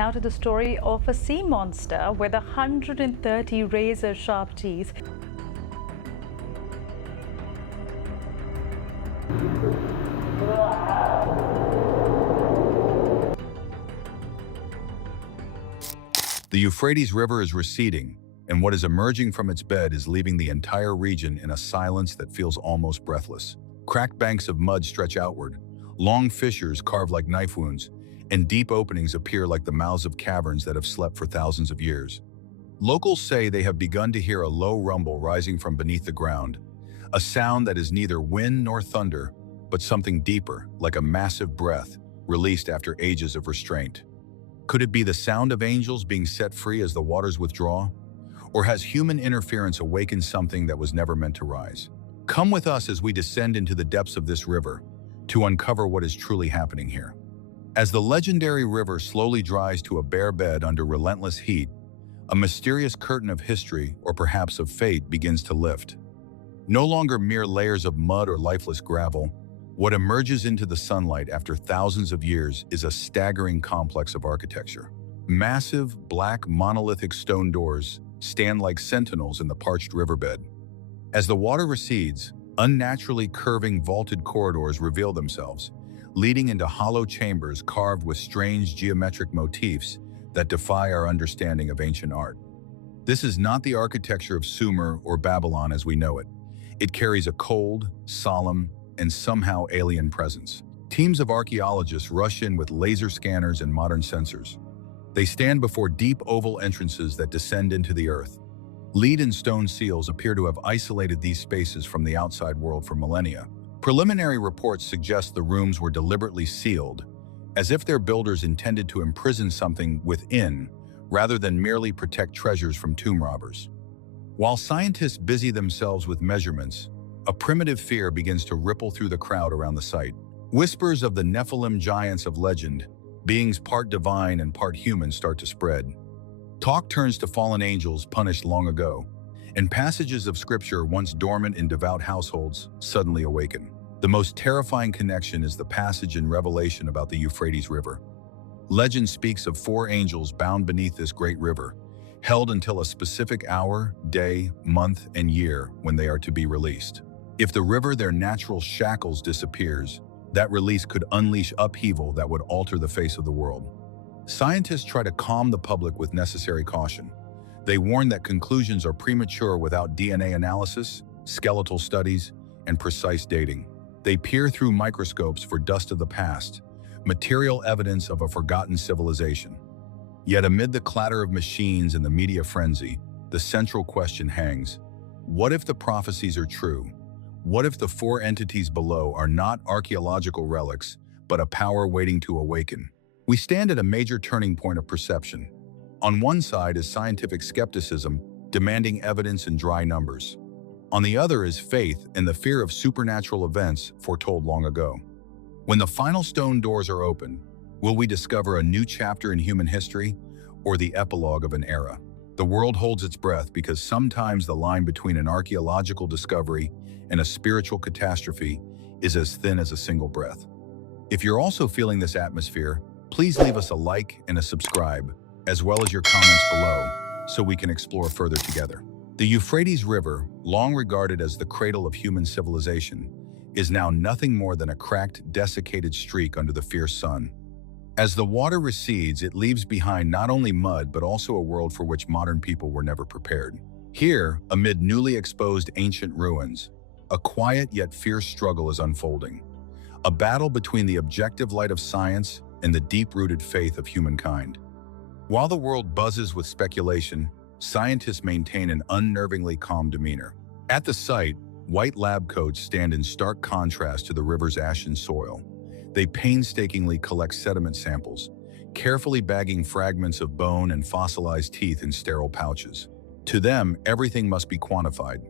Now to the story of a sea monster with 130 razor-sharp teeth. The Euphrates River is receding, and what is emerging from its bed is leaving the entire region in a silence that feels almost breathless. Cracked banks of mud stretch outward, long fissures carved like knife wounds, and deep openings appear like the mouths of caverns that have slept for thousands of years. Locals say they have begun to hear a low rumble rising from beneath the ground, a sound that is neither wind nor thunder, but something deeper, like a massive breath, released after ages of restraint. Could it be the sound of angels being set free as the waters withdraw? Or has human interference awakened something that was never meant to rise? Come with us as we descend into the depths of this river to uncover what is truly happening here. As the legendary river slowly dries to a bare bed under relentless heat, a mysterious curtain of history, or perhaps of fate, begins to lift. No longer mere layers of mud or lifeless gravel, what emerges into the sunlight after thousands of years is a staggering complex of architecture. Massive, black, monolithic stone doors stand like sentinels in the parched riverbed. As the water recedes, unnaturally curving vaulted corridors reveal themselves, leading into hollow chambers carved with strange geometric motifs that defy our understanding of ancient art. This is not the architecture of Sumer or Babylon as we know it. It carries a cold, solemn, and somehow alien presence. Teams of archaeologists rush in with laser scanners and modern sensors. They stand before deep oval entrances that descend into the earth. Lead and stone seals appear to have isolated these spaces from the outside world for millennia. Preliminary reports suggest the rooms were deliberately sealed, as if their builders intended to imprison something within, rather than merely protect treasures from tomb robbers. While scientists busy themselves with measurements, a primitive fear begins to ripple through the crowd around the site. Whispers of the Nephilim giants of legend, beings part divine and part human, start to spread. Talk turns to fallen angels punished long ago, and passages of scripture once dormant in devout households suddenly awaken. The most terrifying connection is the passage in Revelation about the Euphrates River. Legend speaks of 4 angels bound beneath this great river, held until a specific hour, day, month, and year when they are to be released. If the river, their natural shackles, disappears, that release could unleash upheaval that would alter the face of the world. Scientists try to calm the public with necessary caution. They warn that conclusions are premature without DNA analysis, skeletal studies, and precise dating. They peer through microscopes for dust of the past, material evidence of a forgotten civilization. Yet amid the clatter of machines and the media frenzy, the central question hangs: what if the prophecies are true? What if the 4 entities below are not archaeological relics, but a power waiting to awaken? We stand at a major turning point of perception. On one side is scientific skepticism, demanding evidence and dry numbers. On the other is faith and the fear of supernatural events foretold long ago. When the final stone doors are open, will we discover a new chapter in human history, or the epilogue of an era? The world holds its breath because sometimes the line between an archaeological discovery and a spiritual catastrophe is as thin as a single breath. If you're also feeling this atmosphere, please leave us a like and a subscribe, as well as your comments below, so we can explore further together. The Euphrates River, long regarded as the cradle of human civilization, is now nothing more than a cracked, desiccated streak under the fierce sun. As the water recedes, it leaves behind not only mud but also a world for which modern people were never prepared. Here, amid newly exposed ancient ruins, a quiet yet fierce struggle is unfolding. A battle between the objective light of science and the deep-rooted faith of humankind. While the world buzzes with speculation, scientists maintain an unnervingly calm demeanor. At the site, white lab coats stand in stark contrast to the river's ashen soil. They painstakingly collect sediment samples, carefully bagging fragments of bone and fossilized teeth in sterile pouches. To them, everything must be quantified.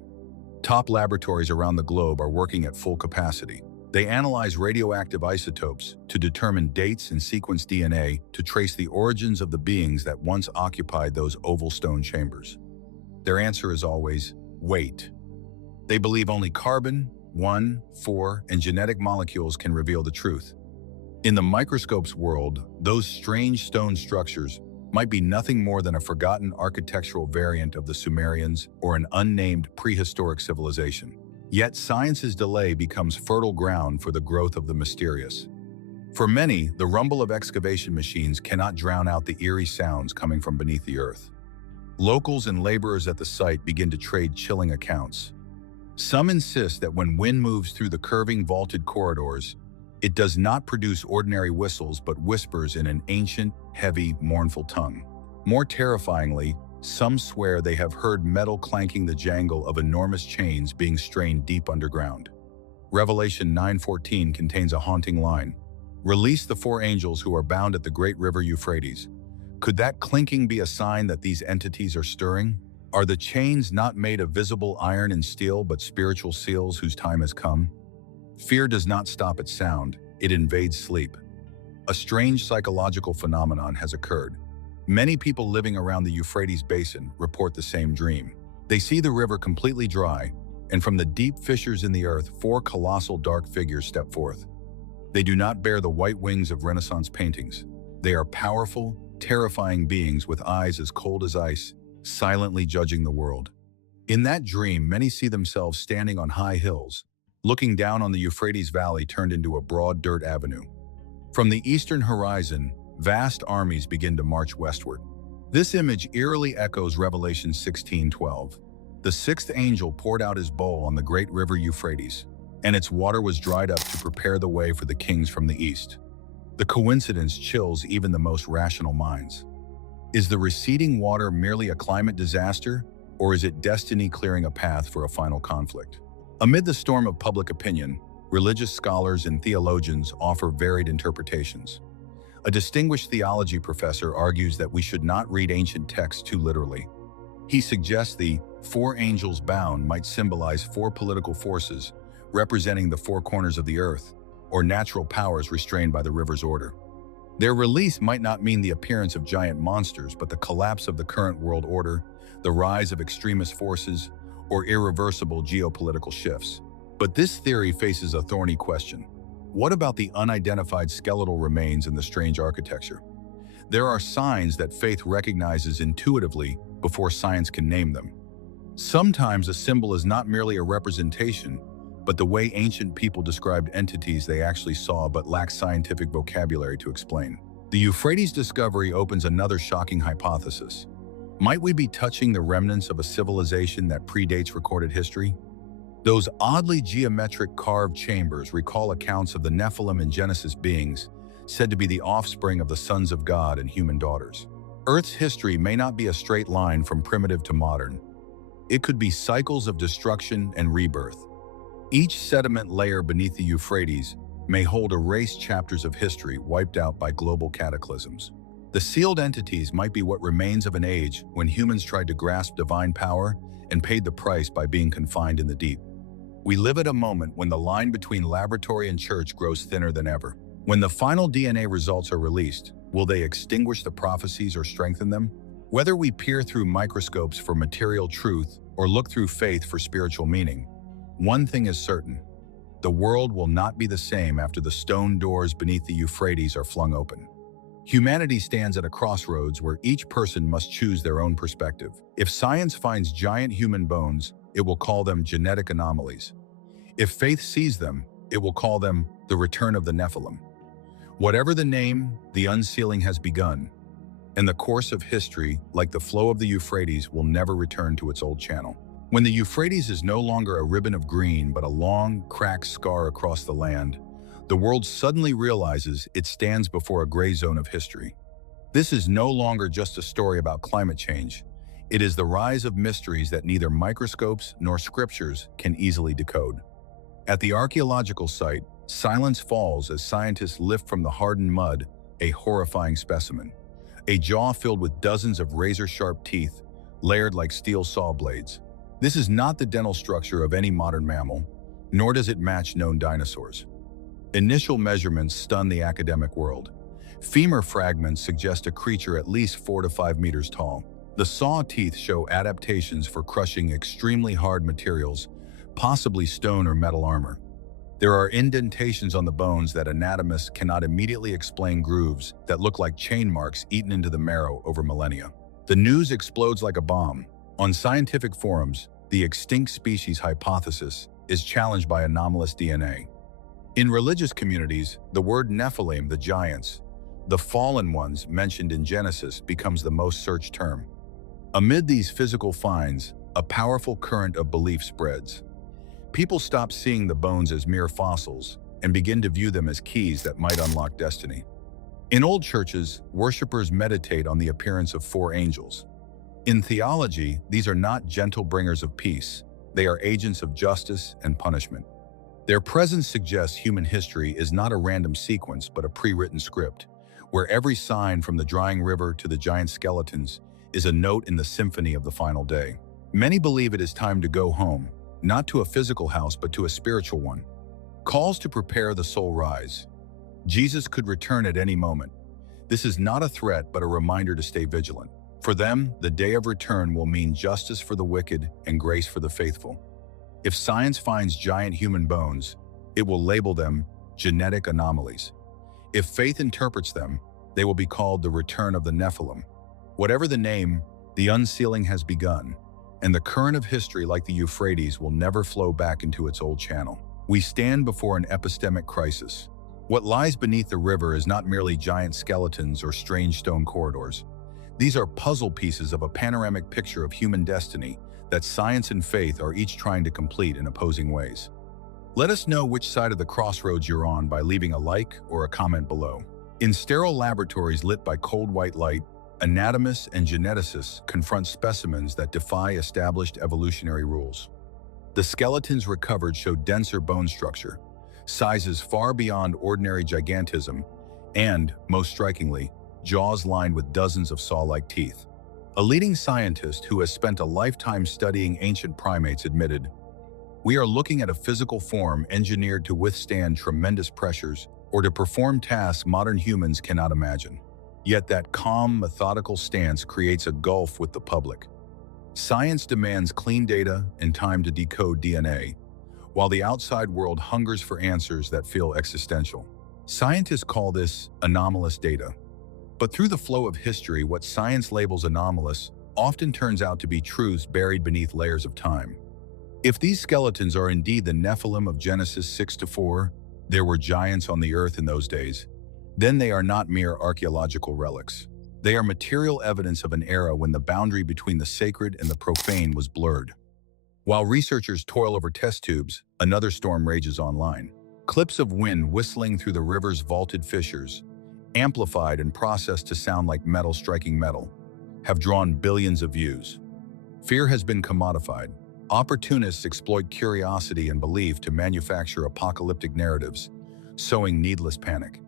Top laboratories around the globe are working at full capacity. They analyze radioactive isotopes to determine dates and sequence DNA to trace the origins of the beings that once occupied those oval stone chambers. Their answer is always, wait. They believe only carbon, 1, 4, and genetic molecules can reveal the truth. In the microscope's world, those strange stone structures might be nothing more than a forgotten architectural variant of the Sumerians or an unnamed prehistoric civilization. Yet science's delay becomes fertile ground for the growth of the mysterious. For many, the rumble of excavation machines cannot drown out the eerie sounds coming from beneath the earth. Locals and laborers at the site begin to trade chilling accounts. Some insist that when wind moves through the curving vaulted corridors, it does not produce ordinary whistles but whispers in an ancient, heavy, mournful tongue. More terrifyingly, some swear they have heard metal clanking, the jangle of enormous chains being strained deep underground. Revelation 9:14 contains a haunting line: "Release the four angels who are bound at the great river Euphrates." Could that clinking be a sign that these entities are stirring? Are the chains not made of visible iron and steel but spiritual seals whose time has come? Fear does not stop at sound, it invades sleep. A strange psychological phenomenon has occurred. Many people living around the Euphrates basin report the same dream. They see the river completely dry, and from the deep fissures in the earth, four colossal dark figures step forth. They do not bear the white wings of Renaissance paintings. They are powerful, terrifying beings with eyes as cold as ice, silently judging the world. In that dream, many see themselves standing on high hills, looking down on the Euphrates Valley turned into a broad dirt avenue. From the eastern horizon, vast armies begin to march westward. This image eerily echoes Revelation 16:12. The sixth angel poured out his bowl on the great river Euphrates, and its water was dried up to prepare the way for the kings from the east. The coincidence chills even the most rational minds. Is the receding water merely a climate disaster, or is it destiny clearing a path for a final conflict? Amid the storm of public opinion, religious scholars and theologians offer varied interpretations. A distinguished theology professor argues that we should not read ancient texts too literally. He suggests the four angels bound might symbolize four political forces representing the four corners of the earth, or natural powers restrained by the river's order. Their release might not mean the appearance of giant monsters, but the collapse of the current world order, the rise of extremist forces, or irreversible geopolitical shifts. But this theory faces a thorny question. What about the unidentified skeletal remains in the strange architecture? There are signs that faith recognizes intuitively before science can name them. Sometimes a symbol is not merely a representation, but the way ancient people described entities they actually saw but lacked scientific vocabulary to explain. The Euphrates discovery opens another shocking hypothesis. Might we be touching the remnants of a civilization that predates recorded history? Those oddly geometric carved chambers recall accounts of the Nephilim and Genesis beings, said to be the offspring of the sons of God and human daughters. Earth's history may not be a straight line from primitive to modern. It could be cycles of destruction and rebirth. Each sediment layer beneath the Euphrates may hold erased chapters of history wiped out by global cataclysms. The sealed entities might be what remains of an age when humans tried to grasp divine power and paid the price by being confined in the deep. We live at a moment when the line between laboratory and church grows thinner than ever. When the final DNA results are released, will they extinguish the prophecies or strengthen them? Whether we peer through microscopes for material truth or look through faith for spiritual meaning, one thing is certain: the world will not be the same after the stone doors beneath the Euphrates are flung open. Humanity stands at a crossroads where each person must choose their own perspective. If science finds giant human bones, it will call them genetic anomalies. If faith sees them, it will call them the return of the Nephilim. Whatever the name, the unsealing has begun, and the course of history, like the flow of the Euphrates, will never return to its old channel. When the Euphrates is no longer a ribbon of green but a long, cracked scar across the land, the world suddenly realizes it stands before a gray zone of history. This is no longer just a story about climate change. It is the rise of mysteries that neither microscopes nor scriptures can easily decode. At the archaeological site, silence falls as scientists lift from the hardened mud a horrifying specimen, a jaw filled with dozens of razor-sharp teeth, layered like steel saw blades. This is not the dental structure of any modern mammal, nor does it match known dinosaurs. Initial measurements stun the academic world. Femur fragments suggest a creature at least 4 to 5 meters tall. The saw teeth show adaptations for crushing extremely hard materials, possibly stone or metal armor. There are indentations on the bones that anatomists cannot immediately explain, grooves that look like chain marks eaten into the marrow over millennia. The news explodes like a bomb. On scientific forums, the extinct species hypothesis is challenged by anomalous DNA. In religious communities, the word Nephilim, the giants, the fallen ones mentioned in Genesis, becomes the most searched term. Amid these physical finds, a powerful current of belief spreads. People stop seeing the bones as mere fossils and begin to view them as keys that might unlock destiny. In old churches, worshippers meditate on the appearance of four angels. In theology, these are not gentle bringers of peace. They are agents of justice and punishment. Their presence suggests human history is not a random sequence but a pre-written script, where every sign from the drying river to the giant skeletons is a note in the symphony of the final day. Many believe it is time to go home, not to a physical house but to a spiritual one. Calls to prepare the soul rise. Jesus could return at any moment. This is not a threat but a reminder to stay vigilant. For them, the day of return will mean justice for the wicked and grace for the faithful. If science finds giant human bones, it will label them genetic anomalies. If faith interprets them, they will be called the return of the Nephilim. Whatever the name, the unsealing has begun, and the current of history, like the Euphrates, will never flow back into its old channel. We stand before an epistemic crisis. What lies beneath the river is not merely giant skeletons or strange stone corridors. These are puzzle pieces of a panoramic picture of human destiny that science and faith are each trying to complete in opposing ways. Let us know which side of the crossroads you're on by leaving a like or a comment below. In sterile laboratories lit by cold white light, anatomists and geneticists confront specimens that defy established evolutionary rules. The skeletons recovered show denser bone structure, sizes far beyond ordinary gigantism, and, most strikingly, jaws lined with dozens of saw-like teeth. A leading scientist who has spent a lifetime studying ancient primates admitted, "We are looking at a physical form engineered to withstand tremendous pressures or to perform tasks modern humans cannot imagine." Yet that calm, methodical stance creates a gulf with the public. Science demands clean data and time to decode DNA, while the outside world hungers for answers that feel existential. Scientists call this anomalous data. But through the flow of history, what science labels anomalous often turns out to be truths buried beneath layers of time. If these skeletons are indeed the Nephilim of Genesis 6-4, there were giants on the earth in those days, then they are not mere archaeological relics. They are material evidence of an era when the boundary between the sacred and the profane was blurred. While researchers toil over test tubes, another storm rages online. Clips of wind whistling through the river's vaulted fissures, amplified and processed to sound like metal striking metal, have drawn billions of views. Fear has been commodified. Opportunists exploit curiosity and belief to manufacture apocalyptic narratives, sowing needless panic.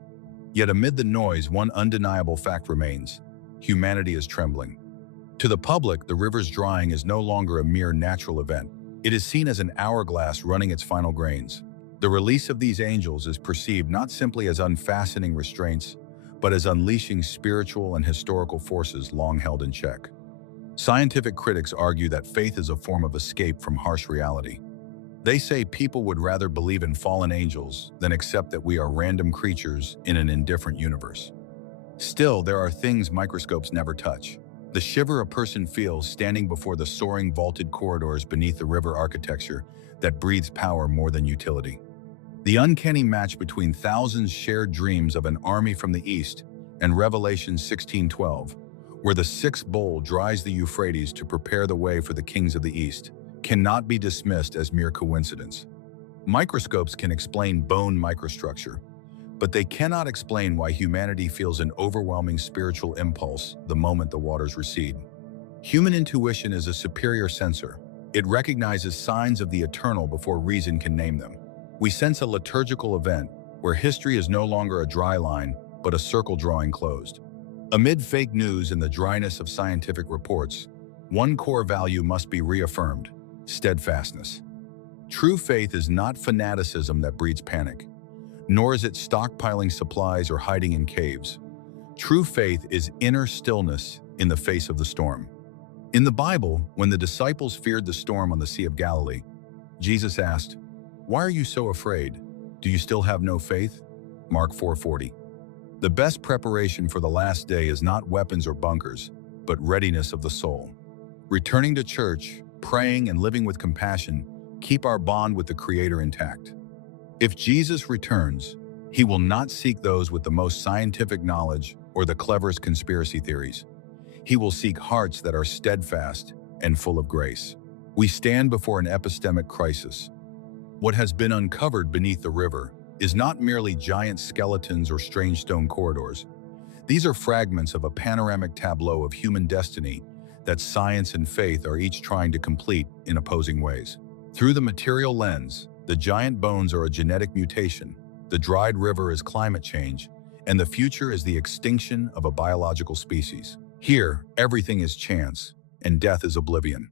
Yet amid the noise, one undeniable fact remains: humanity is trembling. To the public, the river's drying is no longer a mere natural event. It is seen as an hourglass running its final grains. The release of these angels is perceived not simply as unfastening restraints, but as unleashing spiritual and historical forces long held in check. Scientific critics argue that faith is a form of escape from harsh reality. They say people would rather believe in fallen angels than accept that we are random creatures in an indifferent universe. Still, there are things microscopes never touch. The shiver a person feels standing before the soaring vaulted corridors beneath the river architecture that breathes power more than utility. The uncanny match between thousands shared dreams of an army from the east and Revelation 16:12, where the sixth bowl dries the Euphrates to prepare the way for the kings of the east, cannot be dismissed as mere coincidence. Microscopes can explain bone microstructure, but they cannot explain why humanity feels an overwhelming spiritual impulse the moment the waters recede. Human intuition is a superior sensor. It recognizes signs of the eternal before reason can name them. We sense a liturgical event where history is no longer a dry line, but a circle drawing closed. Amid fake news and the dryness of scientific reports, one core value must be reaffirmed: steadfastness. True faith is not fanaticism that breeds panic, nor is it stockpiling supplies or hiding in caves. True faith is inner stillness in the face of the storm. In the Bible, when the disciples feared the storm on the Sea of Galilee, Jesus asked, "Why are you so afraid?" Do you still have no faith? Mark 4:40. The best preparation for the last day is not weapons or bunkers, but readiness of the soul. Returning to church, praying, and living with compassion keep our bond with the Creator intact. If Jesus returns, he will not seek those with the most scientific knowledge or the cleverest conspiracy theories. He will seek hearts that are steadfast and full of grace. We stand before an epistemic crisis. What has been uncovered beneath the river is not merely giant skeletons or strange stone corridors. These are fragments of a panoramic tableau of human destiny that science and faith are each trying to complete in opposing ways. Through the material lens, the giant bones are a genetic mutation, the dried river is climate change, and the future is the extinction of a biological species. Here, everything is chance, and death is oblivion.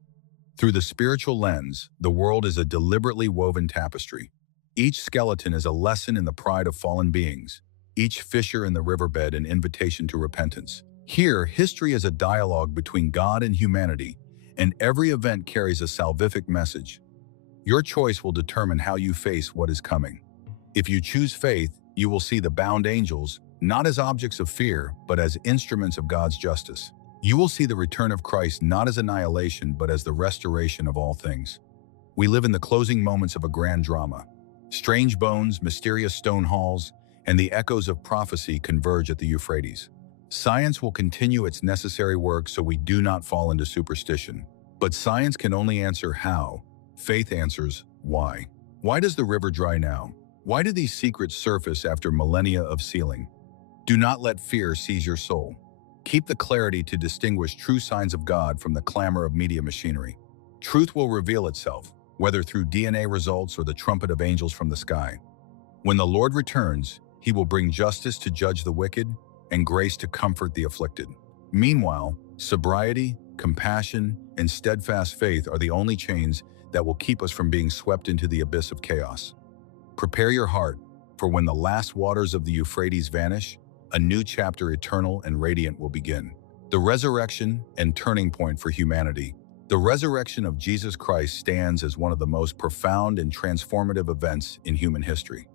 Through the spiritual lens, the world is a deliberately woven tapestry. Each skeleton is a lesson in the pride of fallen beings, each fissure in the riverbed an invitation to repentance. Here, history is a dialogue between God and humanity, and every event carries a salvific message. Your choice will determine how you face what is coming. If you choose faith, you will see the bound angels, not as objects of fear, but as instruments of God's justice. You will see the return of Christ not as annihilation, but as the restoration of all things. We live in the closing moments of a grand drama. Strange bones, mysterious stone halls, and the echoes of prophecy converge at the Euphrates. Science will continue its necessary work so we do not fall into superstition. But science can only answer how. Faith answers why. Why does the river dry now? Why do these secrets surface after millennia of sealing? Do not let fear seize your soul. Keep the clarity to distinguish true signs of God from the clamor of media machinery. Truth will reveal itself, whether through DNA results or the trumpet of angels from the sky. When the Lord returns, he will bring justice to judge the wicked and grace to comfort the afflicted. Meanwhile, sobriety, compassion, and steadfast faith are the only chains that will keep us from being swept into the abyss of chaos. Prepare your heart, for when the last waters of the Euphrates vanish, a new chapter eternal and radiant will begin. The resurrection and turning point for humanity. The resurrection of Jesus Christ stands as one of the most profound and transformative events in human history.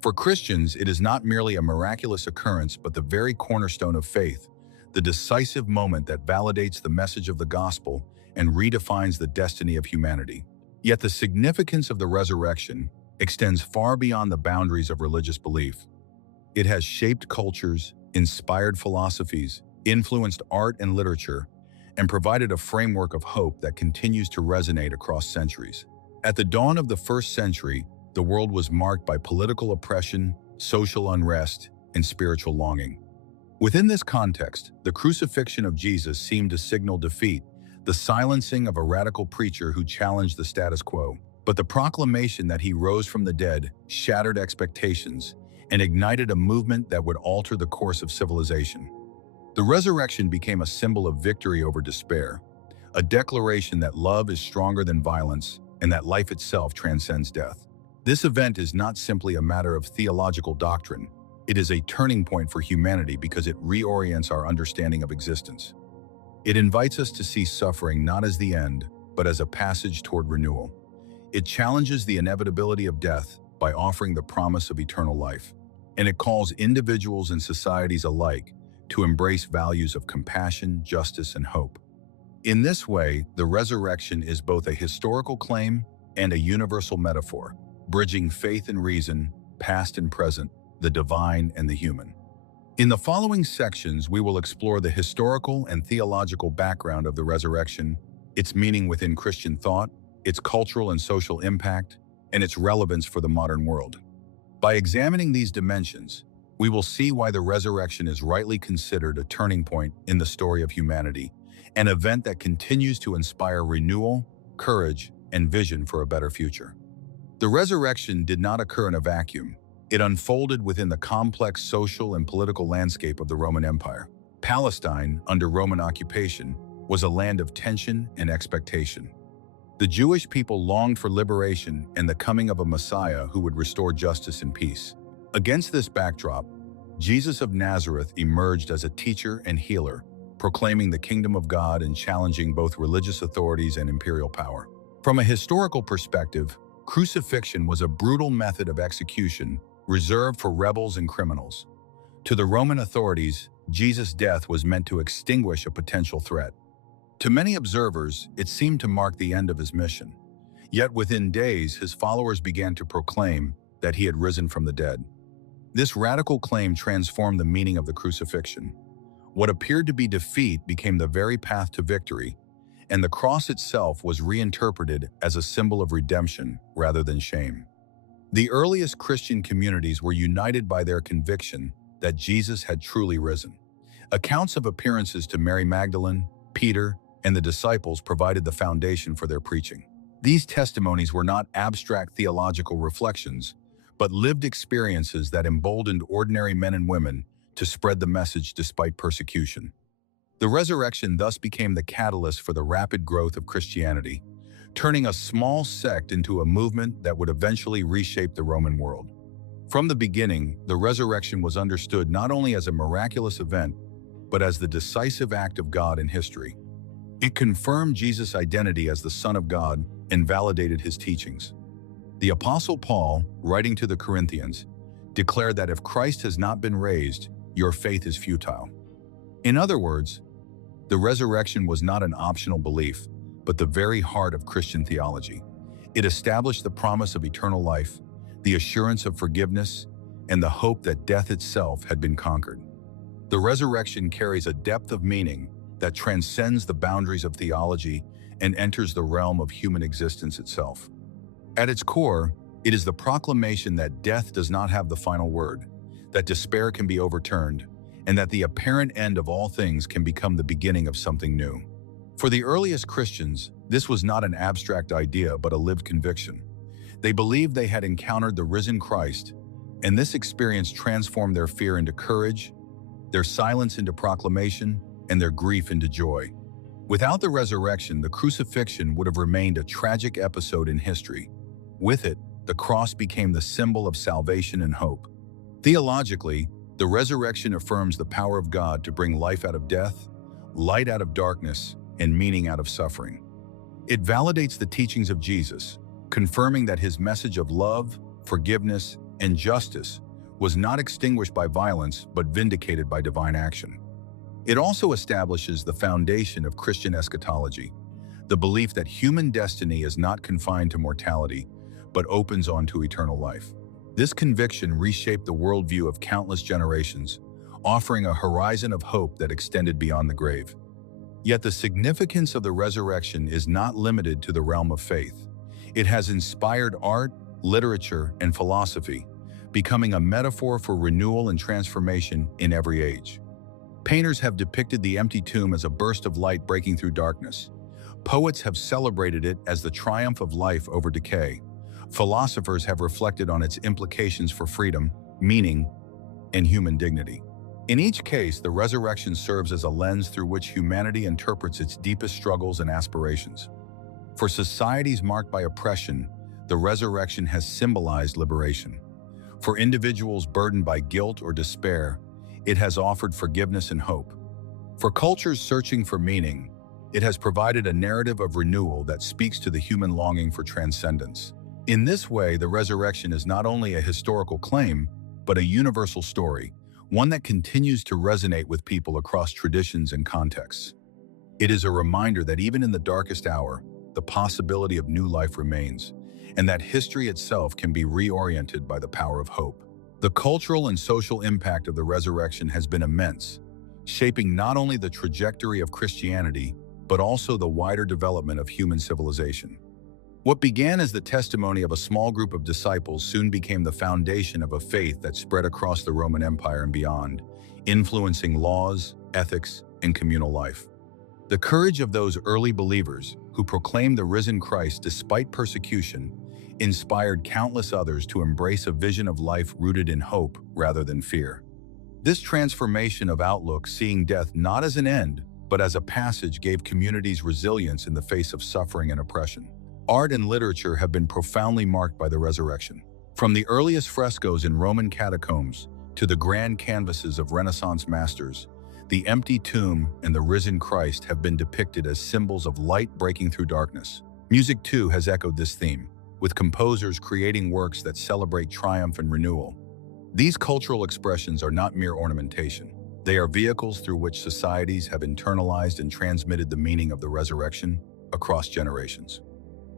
For Christians, it is not merely a miraculous occurrence, but the very cornerstone of faith, the decisive moment that validates the message of the gospel and redefines the destiny of humanity. Yet the significance of the resurrection extends far beyond the boundaries of religious belief. It has shaped cultures, inspired philosophies, influenced art and literature, and provided a framework of hope that continues to resonate across centuries. At the dawn of the first century, the world was marked by political oppression, social unrest, and spiritual longing. Within this context, the crucifixion of Jesus seemed to signal defeat, the silencing of a radical preacher who challenged the status quo. But the proclamation that he rose from the dead shattered expectations and ignited a movement that would alter the course of civilization. The resurrection became a symbol of victory over despair, a declaration that love is stronger than violence and that life itself transcends death. This event is not simply a matter of theological doctrine. It is a turning point for humanity because it reorients our understanding of existence. It invites us to see suffering not as the end, but as a passage toward renewal. It challenges the inevitability of death by offering the promise of eternal life. And it calls individuals and societies alike to embrace values of compassion, justice, and hope. In this way, the resurrection is both a historical claim and a universal metaphor, bridging faith and reason, past and present, the divine and the human. In the following sections, we will explore the historical and theological background of the resurrection, its meaning within Christian thought, its cultural and social impact, and its relevance for the modern world. By examining these dimensions, we will see why the resurrection is rightly considered a turning point in the story of humanity, an event that continues to inspire renewal, courage, and vision for a better future. The resurrection did not occur in a vacuum. It unfolded within the complex social and political landscape of the Roman Empire. Palestine, under Roman occupation, was a land of tension and expectation. The Jewish people longed for liberation and the coming of a Messiah who would restore justice and peace. Against this backdrop, Jesus of Nazareth emerged as a teacher and healer, proclaiming the kingdom of God and challenging both religious authorities and imperial power. From a historical perspective, Crucifixion was a brutal method of execution reserved for rebels and criminals. To the Roman authorities, Jesus' death was meant to extinguish a potential threat. To many observers, it seemed to mark the end of his mission. Yet within days, his followers began to proclaim that he had risen from the dead. This radical claim transformed the meaning of the crucifixion. What appeared to be defeat became the very path to victory, and the cross itself was reinterpreted as a symbol of redemption rather than shame. The earliest Christian communities were united by their conviction that Jesus had truly risen. Accounts of appearances to Mary Magdalene, Peter, and the disciples provided the foundation for their preaching. These testimonies were not abstract theological reflections, but lived experiences that emboldened ordinary men and women to spread the message despite persecution. The resurrection thus became the catalyst for the rapid growth of Christianity, turning a small sect into a movement that would eventually reshape the Roman world. From the beginning, the resurrection was understood not only as a miraculous event, but as the decisive act of God in history. It confirmed Jesus' identity as the Son of God and validated his teachings. The Apostle Paul, writing to the Corinthians, declared that if Christ has not been raised, your faith is futile. In other words, the resurrection was not an optional belief, but the very heart of Christian theology. It established the promise of eternal life, the assurance of forgiveness, and the hope that death itself had been conquered. The resurrection carries a depth of meaning that transcends the boundaries of theology and enters the realm of human existence itself. At its core, it is the proclamation that death does not have the final word, that despair can be overturned, and that the apparent end of all things can become the beginning of something new. For the earliest Christians, this was not an abstract idea but a lived conviction. They believed they had encountered the risen Christ, and this experience transformed their fear into courage, their silence into proclamation, and their grief into joy. Without the resurrection, the crucifixion would have remained a tragic episode in history. With it, the cross became the symbol of salvation and hope. Theologically, the resurrection affirms the power of God to bring life out of death, light out of darkness, and meaning out of suffering. It validates the teachings of Jesus, confirming that his message of love, forgiveness, and justice was not extinguished by violence but vindicated by divine action. It also establishes the foundation of Christian eschatology, the belief that human destiny is not confined to mortality, but opens onto eternal life. This conviction reshaped the worldview of countless generations, offering a horizon of hope that extended beyond the grave. Yet the significance of the resurrection is not limited to the realm of faith. It has inspired art, literature, and philosophy, becoming a metaphor for renewal and transformation in every age. Painters have depicted the empty tomb as a burst of light breaking through darkness. Poets have celebrated it as the triumph of life over decay. Philosophers have reflected on its implications for freedom, meaning, and human dignity. In each case, the resurrection serves as a lens through which humanity interprets its deepest struggles and aspirations. For societies marked by oppression, the resurrection has symbolized liberation. For individuals burdened by guilt or despair, it has offered forgiveness and hope. For cultures searching for meaning, it has provided a narrative of renewal that speaks to the human longing for transcendence. In this way, the resurrection is not only a historical claim, but a universal story, one that continues to resonate with people across traditions and contexts. It is a reminder that even in the darkest hour, the possibility of new life remains, and that history itself can be reoriented by the power of hope. The cultural and social impact of the resurrection has been immense, shaping not only the trajectory of Christianity, but also the wider development of human civilization. What began as the testimony of a small group of disciples soon became the foundation of a faith that spread across the Roman Empire and beyond, influencing laws, ethics, and communal life. The courage of those early believers, who proclaimed the risen Christ despite persecution, inspired countless others to embrace a vision of life rooted in hope rather than fear. This transformation of outlook, seeing death not as an end, but as a passage, gave communities resilience in the face of suffering and oppression. Art and literature have been profoundly marked by the resurrection. From the earliest frescoes in Roman catacombs to the grand canvases of Renaissance masters, the empty tomb and the risen Christ have been depicted as symbols of light breaking through darkness. Music, too, has echoed this theme. with composers creating works that celebrate triumph and renewal. These cultural expressions are not mere ornamentation. They are vehicles through which societies have internalized and transmitted the meaning of the resurrection across generations.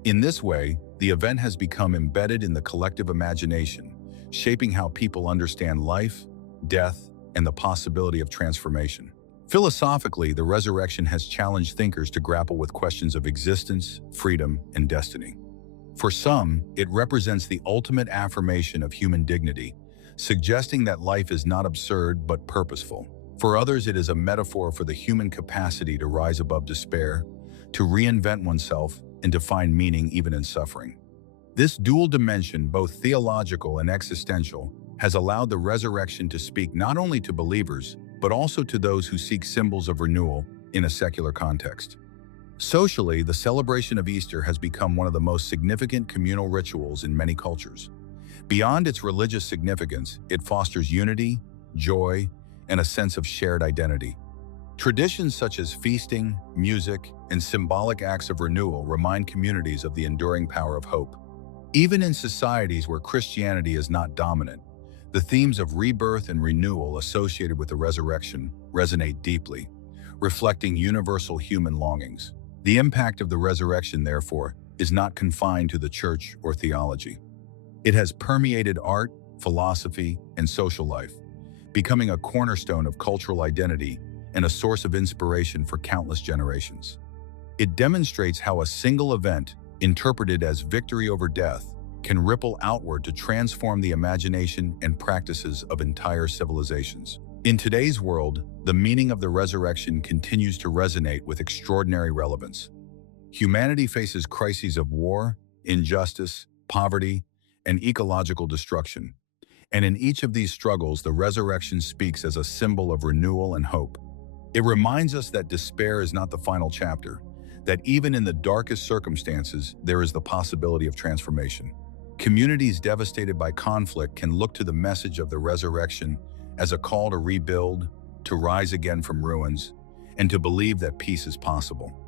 In this way, the event has become embedded in the collective imagination, shaping how people understand life, death, and the possibility of transformation. Philosophically, the resurrection has challenged thinkers to grapple with questions of existence, freedom, and destiny. For some, it represents the ultimate affirmation of human dignity, suggesting that life is not absurd but purposeful. For others, it is a metaphor for the human capacity to rise above despair, to reinvent oneself, and to find meaning even in suffering. This dual dimension, both theological and existential, has allowed the resurrection to speak not only to believers, but also to those who seek symbols of renewal in a secular context. Socially, the celebration of Easter has become one of the most significant communal rituals in many cultures. Beyond its religious significance, it fosters unity, joy, and a sense of shared identity. Traditions such as feasting, music, and symbolic acts of renewal remind communities of the enduring power of hope. Even in societies where Christianity is not dominant, the themes of rebirth and renewal associated with the resurrection resonate deeply, reflecting universal human longings. The impact of the resurrection, therefore, is not confined to the church or theology. It has permeated art, philosophy, and social life, becoming a cornerstone of cultural identity and a source of inspiration for countless generations. It demonstrates how a single event, interpreted as victory over death, can ripple outward to transform the imagination and practices of entire civilizations. In today's world, the meaning of the resurrection continues to resonate with extraordinary relevance. Humanity faces crises of war, injustice, poverty, and ecological destruction. And in each of these struggles, the resurrection speaks as a symbol of renewal and hope. It reminds us that despair is not the final chapter, that even in the darkest circumstances, there is the possibility of transformation. Communities devastated by conflict can look to the message of the resurrection as a call to rebuild, to rise again from ruins, and to believe that peace is possible.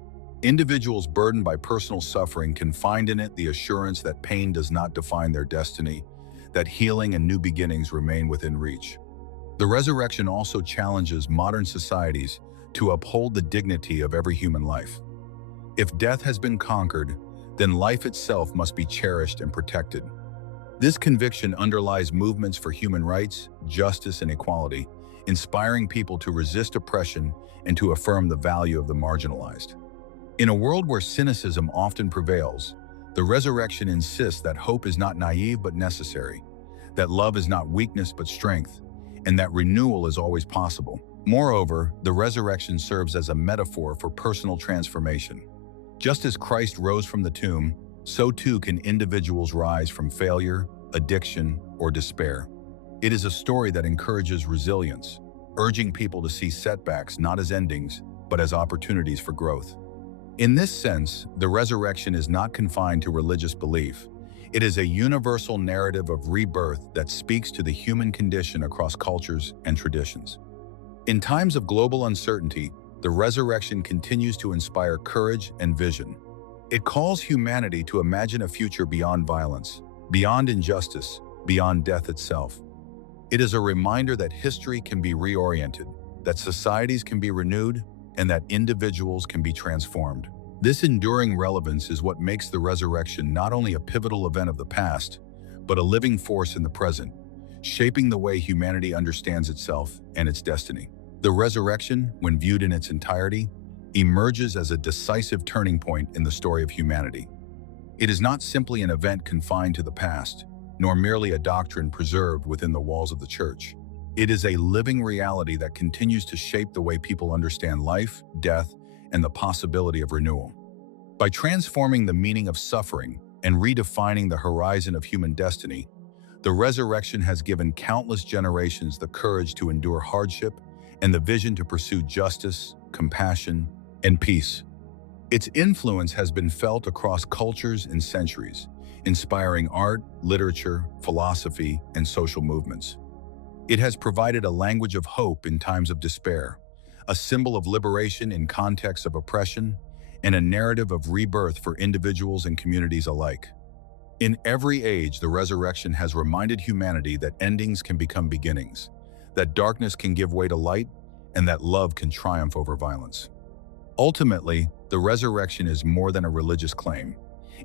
Individuals burdened by personal suffering can find in it the assurance that pain does not define their destiny, that healing and new beginnings remain within reach. The resurrection also challenges modern societies to uphold the dignity of every human life. If death has been conquered, then life itself must be cherished and protected. This conviction underlies movements for human rights, justice, and equality, inspiring people to resist oppression and to affirm the value of the marginalized. In a world where cynicism often prevails, the resurrection insists that hope is not naive but necessary, that love is not weakness but strength, and that renewal is always possible. Moreover, the resurrection serves as a metaphor for personal transformation. Just as Christ rose from the tomb, so too can individuals rise from failure, addiction, or despair. It is a story that encourages resilience, urging people to see setbacks not as endings, but as opportunities for growth. In this sense, the resurrection is not confined to religious belief. It is a universal narrative of rebirth that speaks to the human condition across cultures and traditions. In times of global uncertainty, the resurrection continues to inspire courage and vision. It calls humanity to imagine a future beyond violence, beyond injustice, beyond death itself. It is a reminder that history can be reoriented, that societies can be renewed, and that individuals can be transformed. This enduring relevance is what makes the resurrection not only a pivotal event of the past, but a living force in the present, shaping the way humanity understands itself and its destiny. The resurrection, when viewed in its entirety, emerges as a decisive turning point in the story of humanity. It is not simply an event confined to the past, nor merely a doctrine preserved within the walls of the church. It is a living reality that continues to shape the way people understand life, death, and the possibility of renewal. By transforming the meaning of suffering and redefining the horizon of human destiny, the resurrection has given countless generations the courage to endure hardship and the vision to pursue justice, compassion, and peace. Its influence has been felt across cultures and centuries, inspiring art, literature, philosophy, and social movements. It has provided a language of hope in times of despair, a symbol of liberation in contexts of oppression, and a narrative of rebirth for individuals and communities alike. In every age, the resurrection has reminded humanity that endings can become beginnings, that darkness can give way to light, and that love can triumph over violence. Ultimately, the resurrection is more than a religious claim.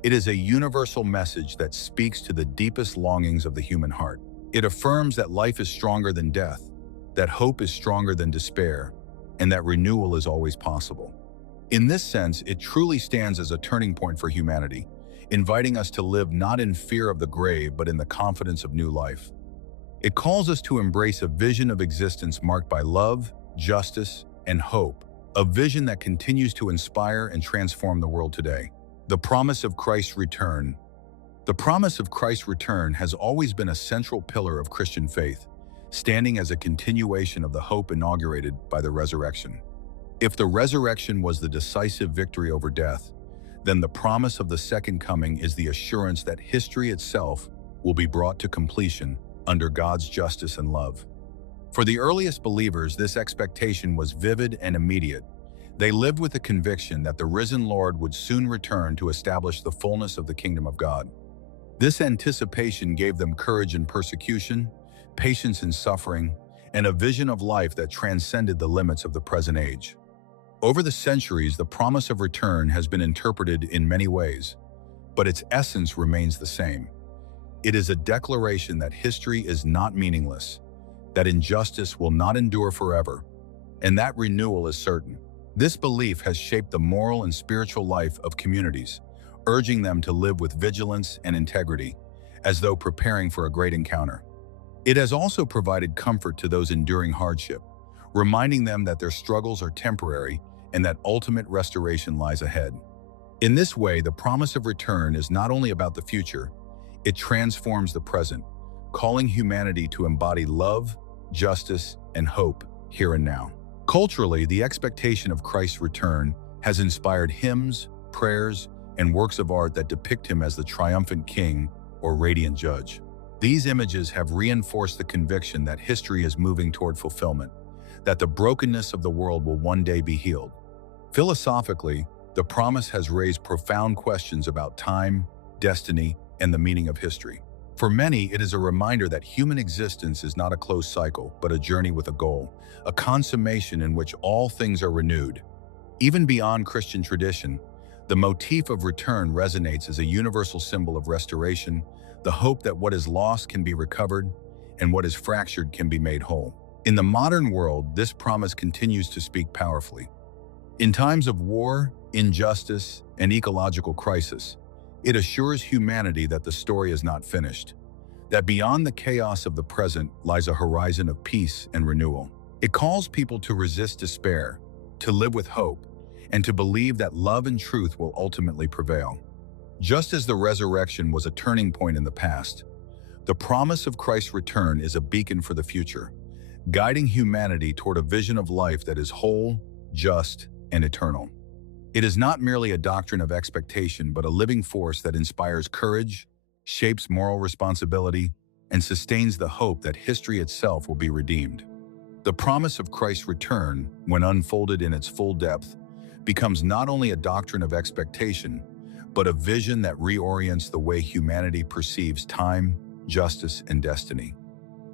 It is a universal message that speaks to the deepest longings of the human heart. It affirms that life is stronger than death, that hope is stronger than despair, and that renewal is always possible. In this sense, it truly stands as a turning point for humanity, inviting us to live not in fear of the grave but in the confidence of new life. It calls us to embrace a vision of existence marked by love, justice, and hope, a vision that continues to inspire and transform the world today. The promise of Christ's return. The promise of Christ's return has always been a central pillar of Christian faith, standing as a continuation of the hope inaugurated by the resurrection. If the resurrection was the decisive victory over death, then the promise of the second coming is the assurance that history itself will be brought to completion under God's justice and love. For the earliest believers, this expectation was vivid and immediate. They lived with the conviction that the risen Lord would soon return to establish the fullness of the kingdom of God. This anticipation gave them courage in persecution, patience in suffering, and a vision of life that transcended the limits of the present age. Over the centuries, the promise of return has been interpreted in many ways, but its essence remains the same. It is a declaration that history is not meaningless, that injustice will not endure forever, and that renewal is certain. This belief has shaped the moral and spiritual life of communities, urging them to live with vigilance and integrity, as though preparing for a great encounter. It has also provided comfort to those enduring hardship, reminding them that their struggles are temporary and that ultimate restoration lies ahead. In this way, the promise of return is not only about the future, it transforms the present, calling humanity to embody love, justice, and hope here and now. Culturally, the expectation of Christ's return has inspired hymns, prayers, and works of art that depict him as the triumphant king or radiant judge. These images have reinforced the conviction that history is moving toward fulfillment, that the brokenness of the world will one day be healed. Philosophically, the promise has raised profound questions about time, destiny, and the meaning of history. For many, it is a reminder that human existence is not a closed cycle, but a journey with a goal, a consummation in which all things are renewed. Even beyond Christian tradition, the motif of return resonates as a universal symbol of restoration, the hope that what is lost can be recovered and what is fractured can be made whole. In the modern world, this promise continues to speak powerfully. In times of war, injustice, and ecological crisis, it assures humanity that the story is not finished, that beyond the chaos of the present lies a horizon of peace and renewal. It calls people to resist despair, to live with hope, and to believe that love and truth will ultimately prevail. Just as the resurrection was a turning point in the past, the promise of Christ's return is a beacon for the future, guiding humanity toward a vision of life that is whole, just, and eternal. It is not merely a doctrine of expectation, but a living force that inspires courage, shapes moral responsibility, and sustains the hope that history itself will be redeemed. The promise of Christ's return, when unfolded in its full depth, becomes not only a doctrine of expectation, but a vision that reorients the way humanity perceives time, justice, and destiny.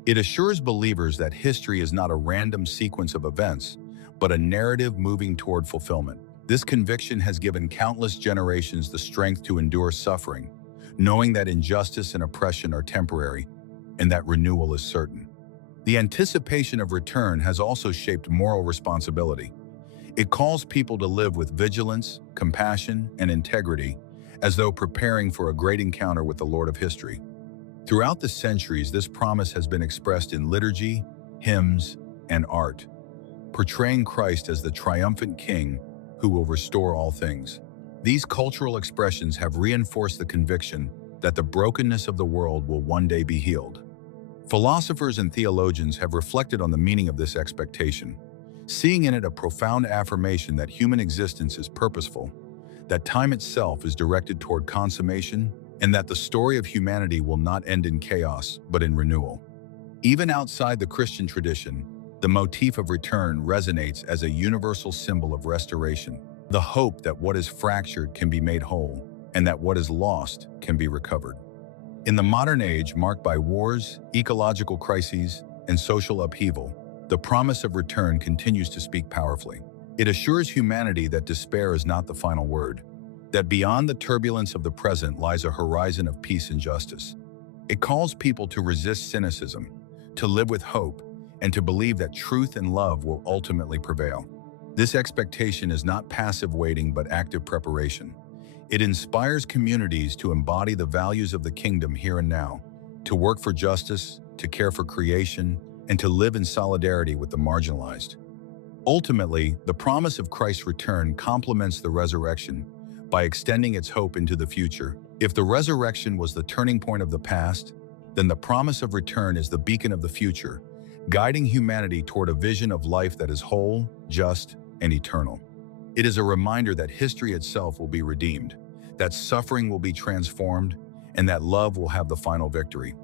It assures believers that history is not a random sequence of events, but a narrative moving toward fulfillment. This conviction has given countless generations the strength to endure suffering, knowing that injustice and oppression are temporary and that renewal is certain. The anticipation of return has also shaped moral responsibility. It calls people to live with vigilance, compassion, and integrity, as though preparing for a great encounter with the Lord of history. Throughout the centuries, this promise has been expressed in liturgy, hymns, and art, portraying Christ as the triumphant king who will restore all things. These cultural expressions have reinforced the conviction that the brokenness of the world will one day be healed. Philosophers and theologians have reflected on the meaning of this expectation, seeing in it a profound affirmation that human existence is purposeful, that time itself is directed toward consummation, and that the story of humanity will not end in chaos, but in renewal. Even outside the Christian tradition, the motif of return resonates as a universal symbol of restoration, the hope that what is fractured can be made whole, and that what is lost can be recovered. In the modern age marked by wars, ecological crises, and social upheaval, the promise of return continues to speak powerfully. It assures humanity that despair is not the final word, that beyond the turbulence of the present lies a horizon of peace and justice. It calls people to resist cynicism, to live with hope, and to believe that truth and love will ultimately prevail. This expectation is not passive waiting but active preparation. It inspires communities to embody the values of the kingdom here and now, to work for justice, to care for creation, and to live in solidarity with the marginalized. Ultimately, the promise of Christ's return complements the resurrection by extending its hope into the future. If the resurrection was the turning point of the past, then the promise of return is the beacon of the future, guiding humanity toward a vision of life that is whole, just, and eternal. It is a reminder that history itself will be redeemed, that suffering will be transformed, and that love will have the final victory.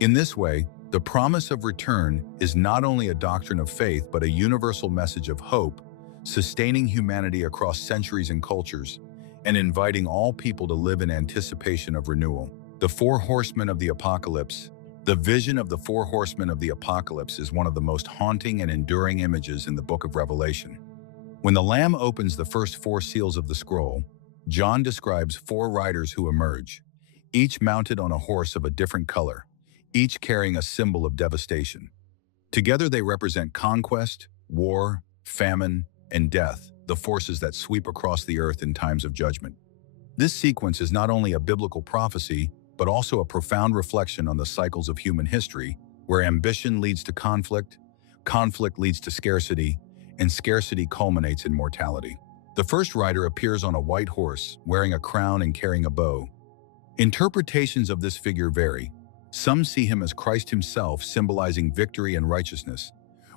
In this way, the promise of return is not only a doctrine of faith but a universal message of hope, sustaining humanity across centuries and cultures, and inviting all people to live in anticipation of renewal. The Four Horsemen of the Apocalypse. The vision of the Four Horsemen of the Apocalypse is one of the most haunting and enduring images in the book of Revelation. When the Lamb opens the first four seals of the scroll, John describes four riders who emerge, each mounted on a horse of a different color, each carrying a symbol of devastation. Together they represent conquest, war, famine, and death, the forces that sweep across the earth in times of judgment. This sequence is not only a biblical prophecy, but also a profound reflection on the cycles of human history, where ambition leads to conflict, conflict leads to scarcity, and scarcity culminates in mortality. The first rider appears on a white horse, wearing a crown and carrying a bow. Interpretations of this figure vary. Some see him as Christ himself, symbolizing victory and righteousness,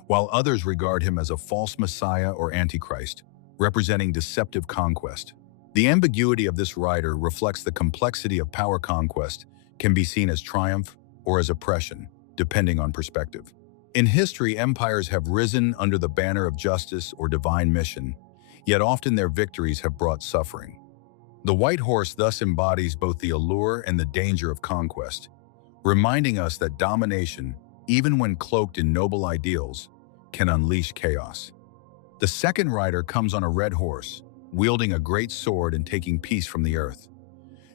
while others regard him as a false Messiah or Antichrist, representing deceptive conquest. The ambiguity of this rider reflects the complexity of power. Conquest can be seen as triumph or as oppression, depending on perspective. In history, empires have risen under the banner of justice or divine mission, yet often their victories have brought suffering. The white horse thus embodies both the allure and the danger of conquest, reminding us that domination, even when cloaked in noble ideals, can unleash chaos. The second rider comes on a red horse, wielding a great sword and taking peace from the earth.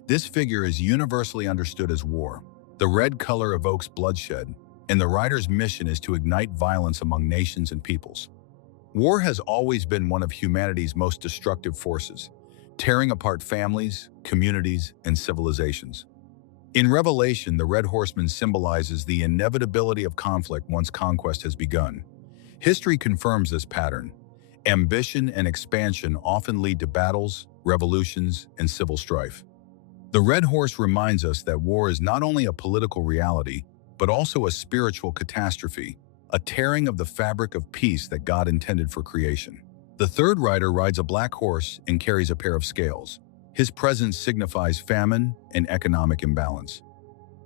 This figure is universally understood as war. The red color evokes bloodshed, and the rider's mission is to ignite violence among nations and peoples. War has always been one of humanity's most destructive forces, tearing apart families, communities, and civilizations. In Revelation, the Red Horseman symbolizes the inevitability of conflict once conquest has begun. History confirms this pattern. Ambition and expansion often lead to battles, revolutions, and civil strife. The Red Horse reminds us that war is not only a political reality, but also a spiritual catastrophe, a tearing of the fabric of peace that God intended for creation. The third rider rides a black horse and carries a pair of scales. His presence signifies famine and economic imbalance.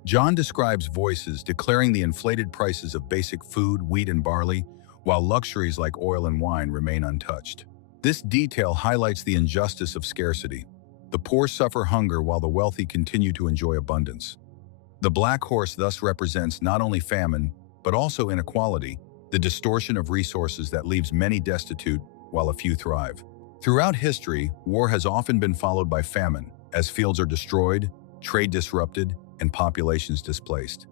John describes voices declaring the inflated prices of basic food, wheat, and barley, while luxuries like oil and wine remain untouched. This detail highlights the injustice of scarcity. The poor suffer hunger while the wealthy continue to enjoy abundance. The black horse thus represents not only famine, but also inequality, the distortion of resources that leaves many destitute while a few thrive. Throughout history, war has often been followed by famine, as fields are destroyed, trade disrupted, and populations displaced.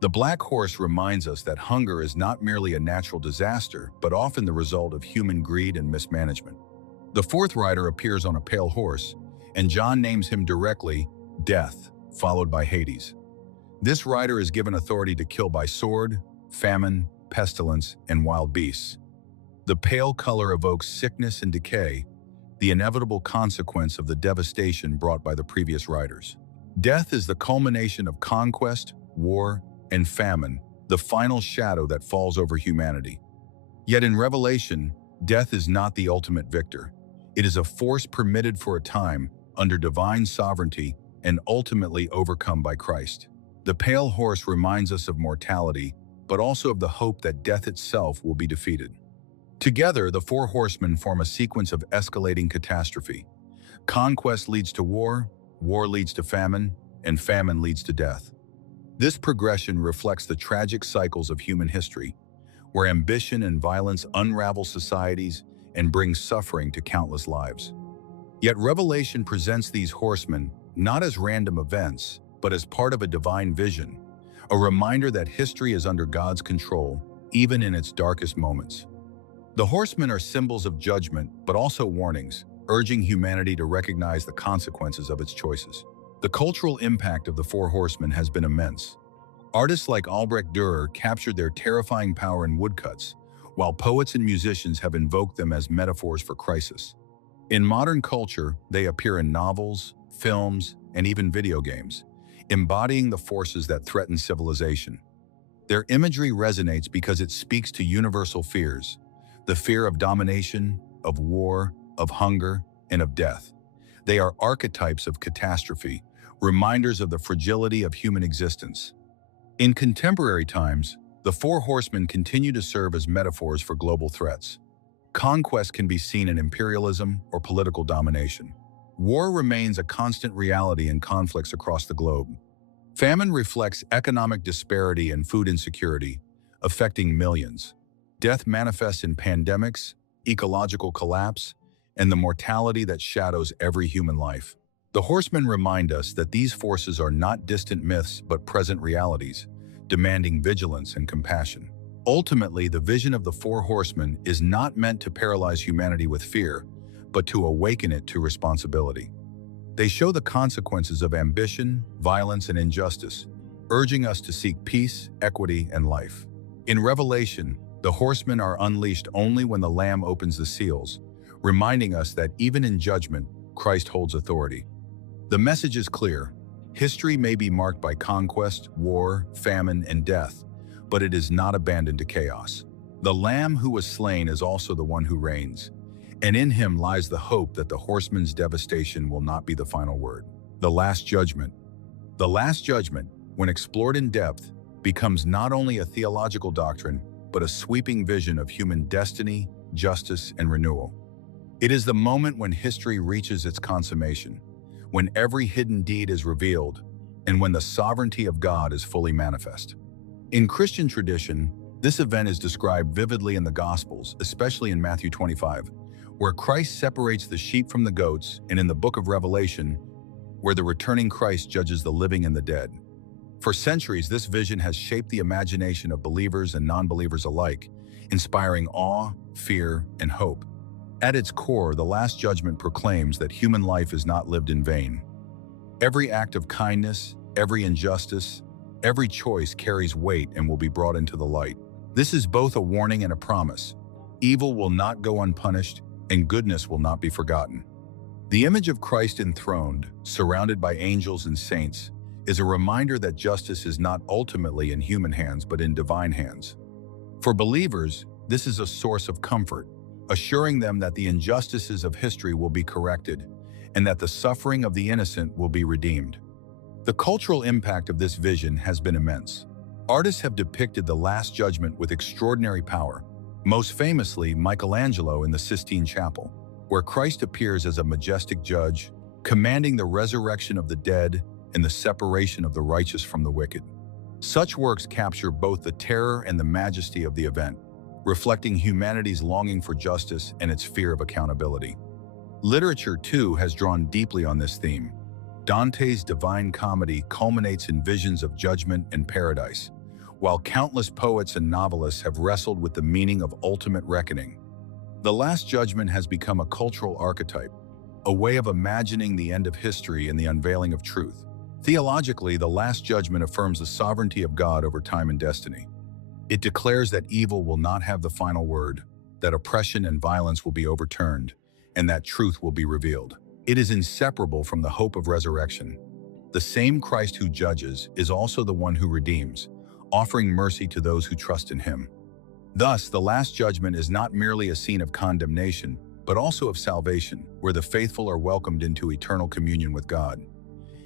The black horse reminds us that hunger is not merely a natural disaster, but often the result of human greed and mismanagement. The fourth rider appears on a pale horse, and John names him directly Death, followed by Hades. This rider is given authority to kill by sword, famine, pestilence, and wild beasts. The pale color evokes sickness and decay, the inevitable consequence of the devastation brought by the previous riders. Death is the culmination of conquest, war, and famine, the final shadow that falls over humanity. Yet in Revelation, death is not the ultimate victor. It is a force permitted for a time, under divine sovereignty, and ultimately overcome by Christ. The pale horse reminds us of mortality, but also of the hope that death itself will be defeated. Together, the four horsemen form a sequence of escalating catastrophe. Conquest leads to war, war leads to famine, and famine leads to death. This progression reflects the tragic cycles of human history, where ambition and violence unravel societies and bring suffering to countless lives. Yet Revelation presents these horsemen not as random events, but as part of a divine vision, a reminder that history is under God's control, even in its darkest moments. The horsemen are symbols of judgment, but also warnings, urging humanity to recognize the consequences of its choices. The cultural impact of the four horsemen has been immense. Artists like Albrecht Dürer captured their terrifying power in woodcuts, while poets and musicians have invoked them as metaphors for crisis. In modern culture, they appear in novels, films, and even video games, embodying the forces that threaten civilization. Their imagery resonates because it speaks to universal fears, the fear of domination, of war, of hunger, and of death. They are archetypes of catastrophe, reminders of the fragility of human existence. In contemporary times, the four horsemen continue to serve as metaphors for global threats. Conquest can be seen in imperialism or political domination. War remains a constant reality in conflicts across the globe. Famine reflects economic disparity and food insecurity, affecting millions. Death manifests in pandemics, ecological collapse, and the mortality that shadows every human life. The horsemen remind us that these forces are not distant myths but present realities, demanding vigilance and compassion. Ultimately, the vision of the four horsemen is not meant to paralyze humanity with fear, but to awaken it to responsibility. They show the consequences of ambition, violence, and injustice, urging us to seek peace, equity, and life. In Revelation, the horsemen are unleashed only when the Lamb opens the seals, reminding us that even in judgment, Christ holds authority. The message is clear. History may be marked by conquest, war, famine, and death, but it is not abandoned to chaos. The Lamb who was slain is also the one who reigns, and in him lies the hope that the horsemen's devastation will not be the final word. The Last Judgment. The Last Judgment, when explored in depth, becomes not only a theological doctrine, but a sweeping vision of human destiny, justice, and renewal. It is the moment when history reaches its consummation, when every hidden deed is revealed, and when the sovereignty of God is fully manifest. In Christian tradition, this event is described vividly in the Gospels, especially in Matthew 25, where Christ separates the sheep from the goats, and in the book of Revelation, where the returning Christ judges the living and the dead. For centuries, this vision has shaped the imagination of believers and non-believers alike, inspiring awe, fear, and hope. At its core, the Last Judgment proclaims that human life is not lived in vain. Every act of kindness, every injustice, every choice carries weight and will be brought into the light. This is both a warning and a promise. Evil will not go unpunished, and goodness will not be forgotten. The image of Christ enthroned, surrounded by angels and saints, is a reminder that justice is not ultimately in human hands but in divine hands. For believers, this is a source of comfort, assuring them that the injustices of history will be corrected and that the suffering of the innocent will be redeemed. The cultural impact of this vision has been immense. Artists have depicted the Last Judgment with extraordinary power, most famously Michelangelo in the Sistine Chapel, where Christ appears as a majestic judge, commanding the resurrection of the dead and the separation of the righteous from the wicked. Such works capture both the terror and the majesty of the event, reflecting humanity's longing for justice and its fear of accountability. Literature, too, has drawn deeply on this theme. Dante's Divine Comedy culminates in visions of judgment and paradise, while countless poets and novelists have wrestled with the meaning of ultimate reckoning. The Last Judgment has become a cultural archetype, a way of imagining the end of history and the unveiling of truth. Theologically, the Last Judgment affirms the sovereignty of God over time and destiny. It declares that evil will not have the final word, that oppression and violence will be overturned, and that truth will be revealed. It is inseparable from the hope of resurrection. The same Christ who judges is also the one who redeems, offering mercy to those who trust in him. Thus, the Last Judgment is not merely a scene of condemnation, but also of salvation, where the faithful are welcomed into eternal communion with God.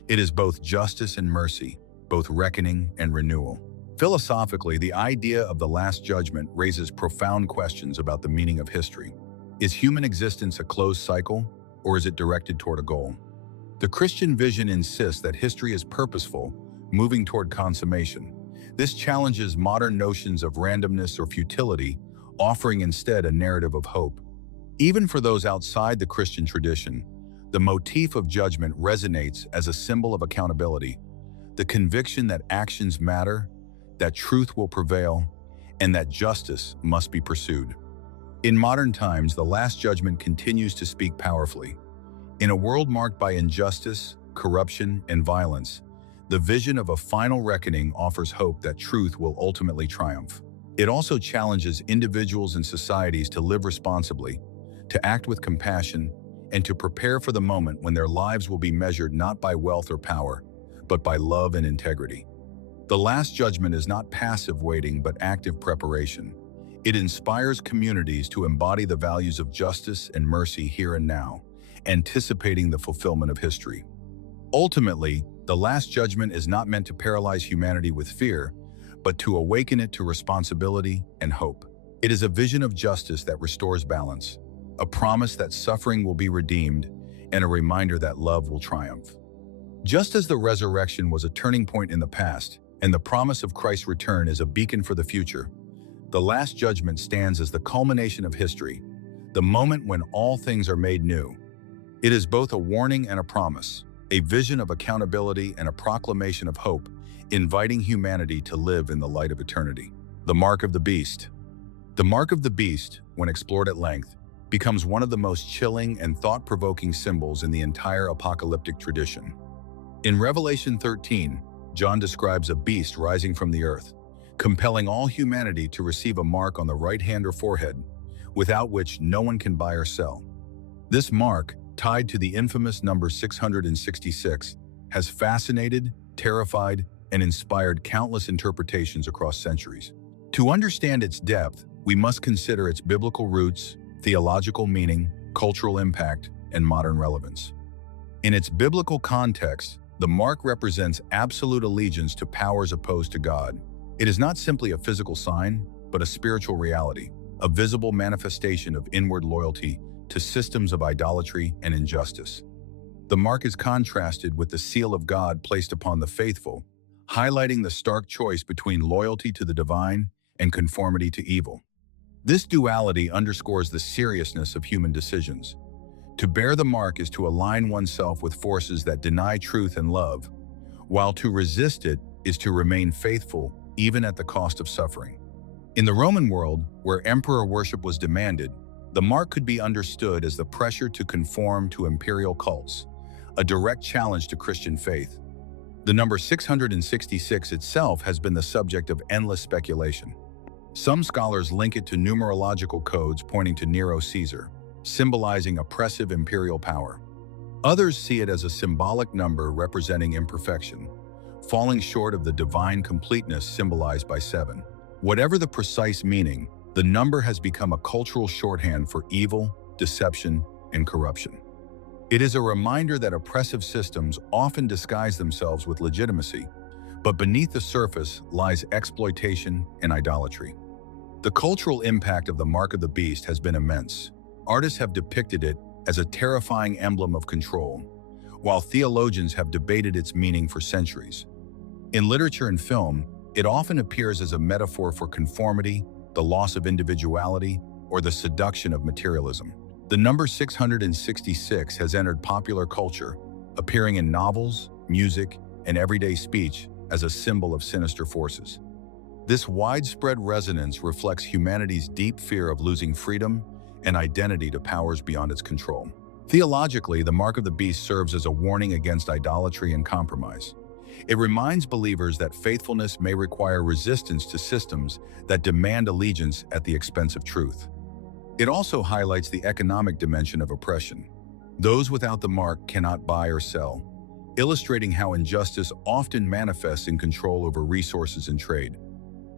It is both justice and mercy, both reckoning and renewal. Philosophically, the idea of the Last Judgment raises profound questions about the meaning of history. Is human existence a closed cycle, or is it directed toward a goal? The Christian vision insists that history is purposeful, moving toward consummation. This challenges modern notions of randomness or futility, offering instead a narrative of hope. Even for those outside the Christian tradition, the motif of judgment resonates as a symbol of accountability, the conviction that actions matter, that truth will prevail, and that justice must be pursued. In modern times, the Last Judgment continues to speak powerfully. In a world marked by injustice, corruption, and violence, the vision of a final reckoning offers hope that truth will ultimately triumph. It also challenges individuals and societies to live responsibly, to act with compassion, and to prepare for the moment when their lives will be measured not by wealth or power, but by love and integrity. The Last Judgment is not passive waiting but active preparation. It inspires communities to embody the values of justice and mercy here and now, anticipating the fulfillment of history. Ultimately, the Last Judgment is not meant to paralyze humanity with fear, but to awaken it to responsibility and hope. It is a vision of justice that restores balance, a promise that suffering will be redeemed, and a reminder that love will triumph. Just as the resurrection was a turning point in the past, and the promise of Christ's return is a beacon for the future, the Last Judgment stands as the culmination of history, the moment when all things are made new. It is both a warning and a promise, a vision of accountability and a proclamation of hope, inviting humanity to live in the light of eternity. The Mark of the Beast. The Mark of the Beast, when explored at length, becomes one of the most chilling and thought-provoking symbols in the entire apocalyptic tradition. In Revelation 13, John describes a beast rising from the earth, compelling all humanity to receive a mark on the right hand or forehead, without which no one can buy or sell. This mark, tied to the infamous number 666, has fascinated, terrified, and inspired countless interpretations across centuries. To understand its depth, we must consider its biblical roots, theological meaning, cultural impact, and modern relevance. In its biblical context, the mark represents absolute allegiance to powers opposed to God. It is not simply a physical sign, but a spiritual reality, a visible manifestation of inward loyalty to systems of idolatry and injustice. The mark is contrasted with the seal of God placed upon the faithful, highlighting the stark choice between loyalty to the divine and conformity to evil. This duality underscores the seriousness of human decisions. To bear the mark is to align oneself with forces that deny truth and love, while to resist it is to remain faithful even at the cost of suffering. In the Roman world, where emperor worship was demanded, the mark could be understood as the pressure to conform to imperial cults, a direct challenge to Christian faith. The number 666 itself has been the subject of endless speculation. Some scholars link it to numerological codes pointing to Nero Caesar, symbolizing oppressive imperial power. Others see it as a symbolic number representing imperfection, falling short of the divine completeness symbolized by 7. Whatever the precise meaning, the number has become a cultural shorthand for evil, deception, and corruption. It is a reminder that oppressive systems often disguise themselves with legitimacy, but beneath the surface lies exploitation and idolatry. The cultural impact of the Mark of the Beast has been immense. Artists have depicted it as a terrifying emblem of control, while theologians have debated its meaning for centuries. In literature and film, it often appears as a metaphor for conformity, the loss of individuality, or the seduction of materialism. The number 666 has entered popular culture, appearing in novels, music, and everyday speech as a symbol of sinister forces. This widespread resonance reflects humanity's deep fear of losing freedom and identity to powers beyond its control. Theologically, the Mark of the Beast serves as a warning against idolatry and compromise. It reminds believers that faithfulness may require resistance to systems that demand allegiance at the expense of truth. It also highlights the economic dimension of oppression. Those without the mark cannot buy or sell, illustrating how injustice often manifests in control over resources and trade.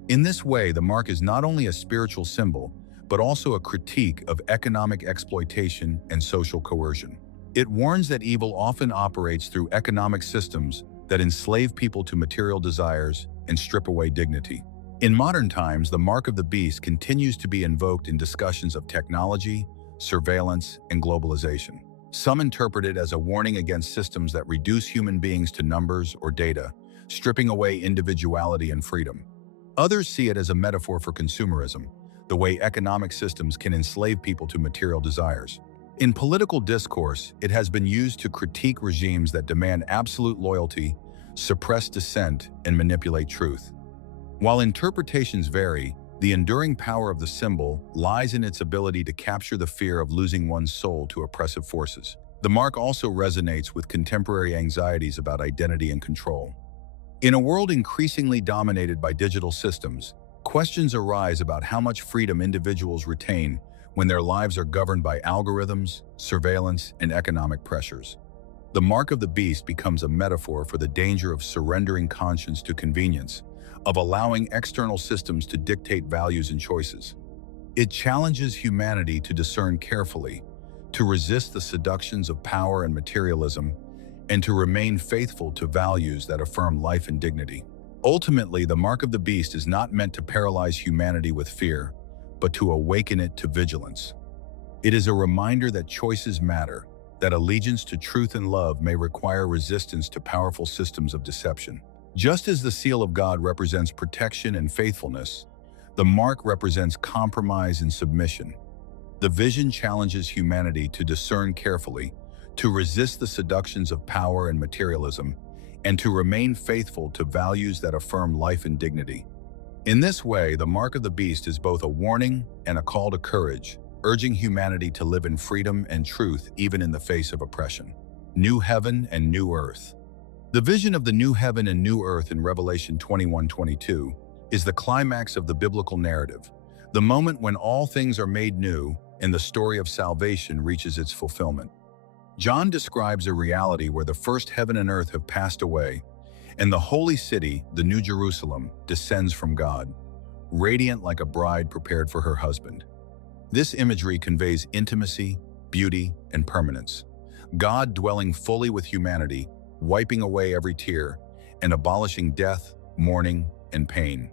In this way, the mark is not only a spiritual symbol, but also a critique of economic exploitation and social coercion. It warns that evil often operates through economic systems that enslave people to material desires and strip away dignity. In modern times, the Mark of the Beast continues to be invoked in discussions of technology, surveillance, and globalization. Some interpret it as a warning against systems that reduce human beings to numbers or data, stripping away individuality and freedom. Others see it as a metaphor for consumerism, the way economic systems can enslave people to material desires. In political discourse, it has been used to critique regimes that demand absolute loyalty, suppress dissent, and manipulate truth. While interpretations vary, the enduring power of the symbol lies in its ability to capture the fear of losing one's soul to oppressive forces. The mark also resonates with contemporary anxieties about identity and control. In a world increasingly dominated by digital systems, questions arise about how much freedom individuals retain when their lives are governed by algorithms, surveillance, and economic pressures. The mark of the beast becomes a metaphor for the danger of surrendering conscience to convenience, of allowing external systems to dictate values and choices. It challenges humanity to discern carefully, to resist the seductions of power and materialism, and to remain faithful to values that affirm life and dignity. Ultimately, the mark of the beast is not meant to paralyze humanity with fear, but to awaken it to vigilance. It is a reminder that choices matter, that allegiance to truth and love may require resistance to powerful systems of deception. Just as the seal of God represents protection and faithfulness, the mark represents compromise and submission. The vision challenges humanity to discern carefully, to resist the seductions of power and materialism, and to remain faithful to values that affirm life and dignity. In this way, the mark of the beast is both a warning and a call to courage, urging humanity to live in freedom and truth even in the face of oppression. New heaven and new earth. The vision of the new heaven and new earth in Revelation 21:22 is the climax of the biblical narrative, the moment when all things are made new and the story of salvation reaches its fulfillment. John describes a reality where the first heaven and earth have passed away, and the holy city, the New Jerusalem, descends from God, radiant like a bride prepared for her husband. This imagery conveys intimacy, beauty, and permanence. God dwelling fully with humanity, wiping away every tear, and abolishing death, mourning, and pain.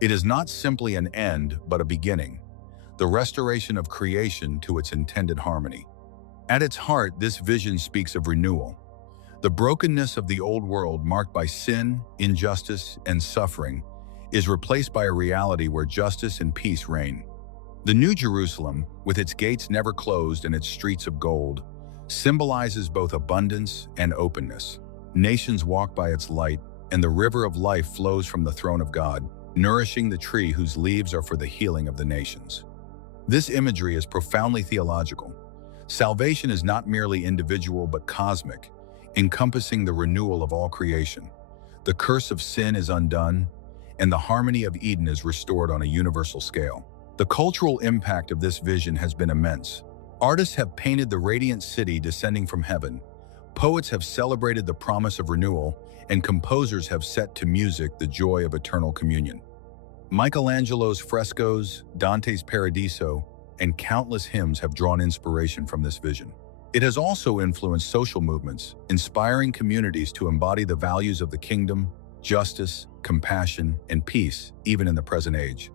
It is not simply an end, but a beginning, the restoration of creation to its intended harmony. At its heart, this vision speaks of renewal. The brokenness of the old world, marked by sin, injustice, and suffering, is replaced by a reality where justice and peace reign. The New Jerusalem, with its gates never closed and its streets of gold, symbolizes both abundance and openness. Nations walk by its light, and the river of life flows from the throne of God, nourishing the tree whose leaves are for the healing of the nations. This imagery is profoundly theological. Salvation is not merely individual but cosmic, encompassing the renewal of all creation. The curse of sin is undone, and the harmony of Eden is restored on a universal scale. The cultural impact of this vision has been immense. Artists have painted the radiant city descending from heaven, poets have celebrated the promise of renewal, and composers have set to music the joy of eternal communion. Michelangelo's frescoes, Dante's Paradiso, and countless hymns have drawn inspiration from this vision. It has also influenced social movements, inspiring communities to embody the values of the kingdom, justice, compassion, and peace, even in the present age.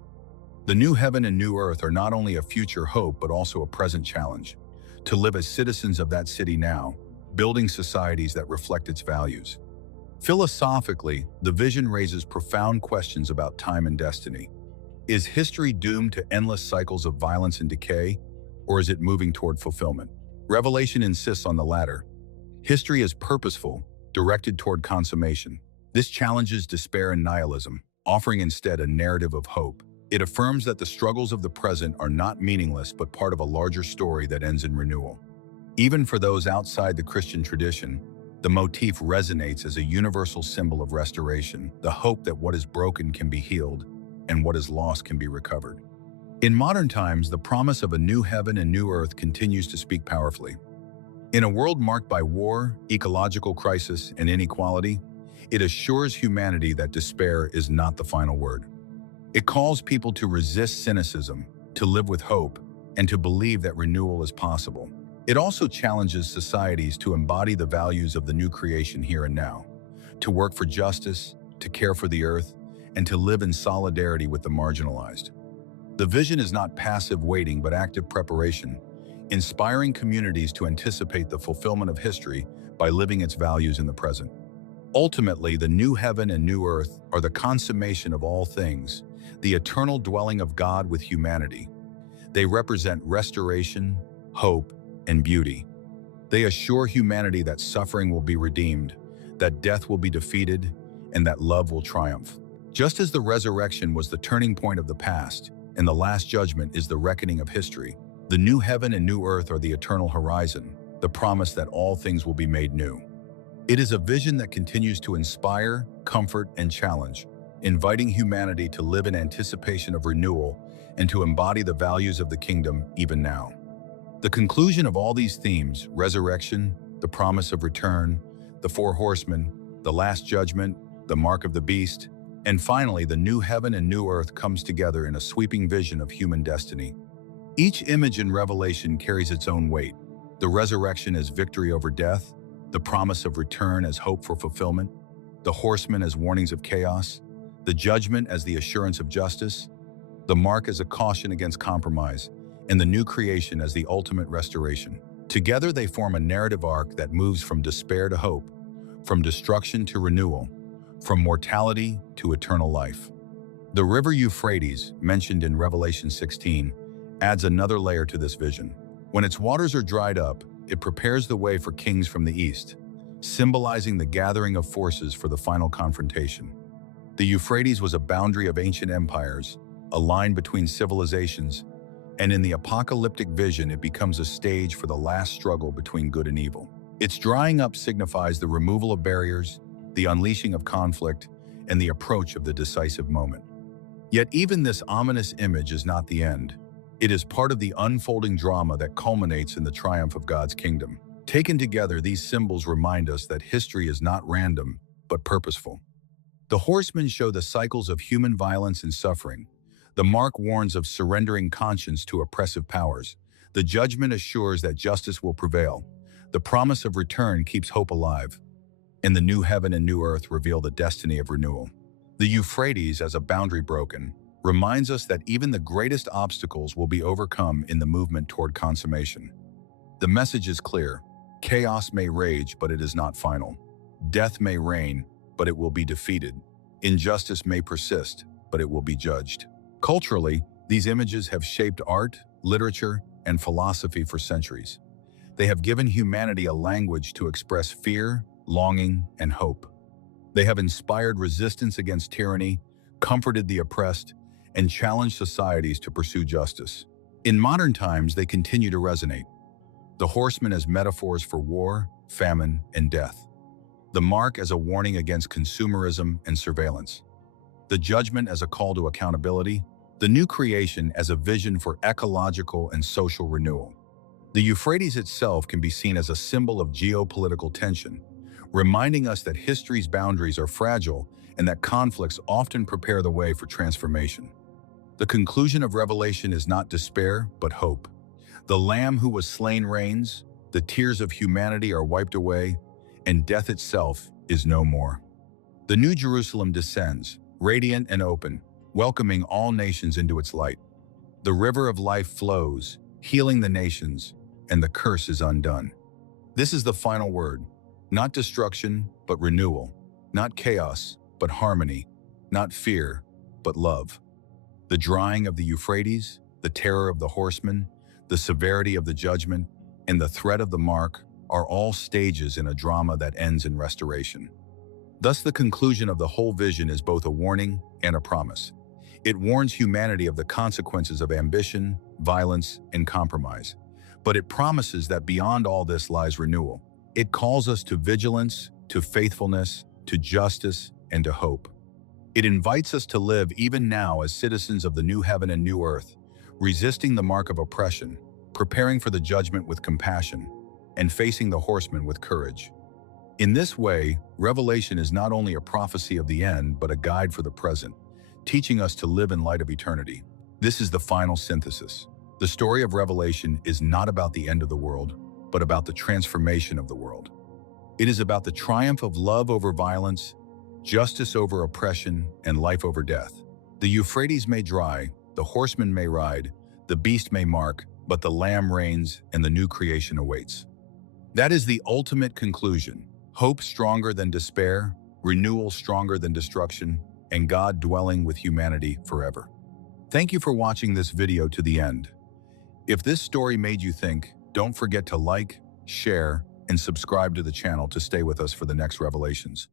The new heaven and new earth are not only a future hope but also a present challenge, to live as citizens of that city now, building societies that reflect its values. Philosophically, the vision raises profound questions about time and destiny. Is history doomed to endless cycles of violence and decay, or is it moving toward fulfillment? Revelation insists on the latter. History is purposeful, directed toward consummation. This challenges despair and nihilism, offering instead a narrative of hope. It affirms that the struggles of the present are not meaningless but part of a larger story that ends in renewal. Even for those outside the Christian tradition, the motif resonates as a universal symbol of restoration, the hope that what is broken can be healed and what is lost can be recovered. In modern times, the promise of a new heaven and new earth continues to speak powerfully. In a world marked by war, ecological crisis, and inequality, it assures humanity that despair is not the final word. It calls people to resist cynicism, to live with hope, and to believe that renewal is possible. It also challenges societies to embody the values of the new creation here and now, to work for justice, to care for the earth, and to live in solidarity with the marginalized. The vision is not passive waiting but active preparation, inspiring communities to anticipate the fulfillment of history by living its values in the present. Ultimately, the new heaven and new earth are the consummation of all things, the eternal dwelling of God with humanity. They represent restoration, hope, and beauty. They assure humanity that suffering will be redeemed, that death will be defeated, and that love will triumph. Just as the resurrection was the turning point of the past, and the last judgment is the reckoning of history, the new heaven and new earth are the eternal horizon, the promise that all things will be made new. It is a vision that continues to inspire, comfort, and challenge, inviting humanity to live in anticipation of renewal and to embody the values of the kingdom even now. The conclusion of all these themes, resurrection, the promise of return, the four horsemen, the last judgment, the mark of the beast, and finally the new heaven and new earth comes together in a sweeping vision of human destiny. Each image in Revelation carries its own weight. The resurrection as victory over death, the promise of return as hope for fulfillment, the horsemen as warnings of chaos, the judgment as the assurance of justice, the mark as a caution against compromise, and the new creation as the ultimate restoration. Together they form a narrative arc that moves from despair to hope, from destruction to renewal, from mortality to eternal life. The river Euphrates, mentioned in Revelation 16, adds another layer to this vision. When its waters are dried up, it prepares the way for kings from the east, symbolizing the gathering of forces for the final confrontation. The Euphrates was a boundary of ancient empires, a line between civilizations, and in the apocalyptic vision it becomes a stage for the last struggle between good and evil. Its drying up signifies the removal of barriers, the unleashing of conflict, and the approach of the decisive moment. Yet even this ominous image is not the end. It is part of the unfolding drama that culminates in the triumph of God's kingdom. Taken together, these symbols remind us that history is not random, but purposeful. The horsemen show the cycles of human violence and suffering. The mark warns of surrendering conscience to oppressive powers. The judgment assures that justice will prevail. The promise of return keeps hope alive. And the new heaven and new earth reveal the destiny of renewal. The Euphrates, as a boundary broken, reminds us that even the greatest obstacles will be overcome in the movement toward consummation. The message is clear. Chaos may rage, but it is not final. Death may reign, but it will be defeated. Injustice may persist, but it will be judged. Culturally, these images have shaped art, literature, and philosophy for centuries. They have given humanity a language to express fear, longing, and hope. They have inspired resistance against tyranny, comforted the oppressed, and challenged societies to pursue justice. In modern times, they continue to resonate. The horsemen as metaphors for war, famine, and death. The mark as a warning against consumerism and surveillance. The judgment as a call to accountability. The new creation as a vision for ecological and social renewal. The Euphrates itself can be seen as a symbol of geopolitical tension, reminding us that history's boundaries are fragile and that conflicts often prepare the way for transformation. The conclusion of Revelation is not despair, but hope. The Lamb who was slain reigns, the tears of humanity are wiped away, and death itself is no more. The New Jerusalem descends, radiant and open, welcoming all nations into its light. The river of life flows, healing the nations, and the curse is undone. This is the final word. Not destruction, but renewal. Not chaos, but harmony. Not fear, but love. The drying of the Euphrates, the terror of the horsemen, the severity of the judgment, and the threat of the mark are all stages in a drama that ends in restoration. Thus, the conclusion of the whole vision is both a warning and a promise. It warns humanity of the consequences of ambition, violence, and compromise. But it promises that beyond all this lies renewal. It calls us to vigilance, to faithfulness, to justice, and to hope. It invites us to live even now as citizens of the new heaven and new earth, resisting the mark of oppression, preparing for the judgment with compassion, and facing the horsemen with courage. In this way, Revelation is not only a prophecy of the end, but a guide for the present, teaching us to live in light of eternity. This is the final synthesis. The story of Revelation is not about the end of the world, but about the transformation of the world. It is about the triumph of love over violence, justice over oppression, and life over death. The Euphrates may dry, the horsemen may ride, the beast may mark, but the Lamb reigns and the new creation awaits. That is the ultimate conclusion. Hope stronger than despair, renewal stronger than destruction, and God dwelling with humanity forever. Thank you for watching this video to the end. If this story made you think, don't forget to like, share, and subscribe to the channel to stay with us for the next revelations.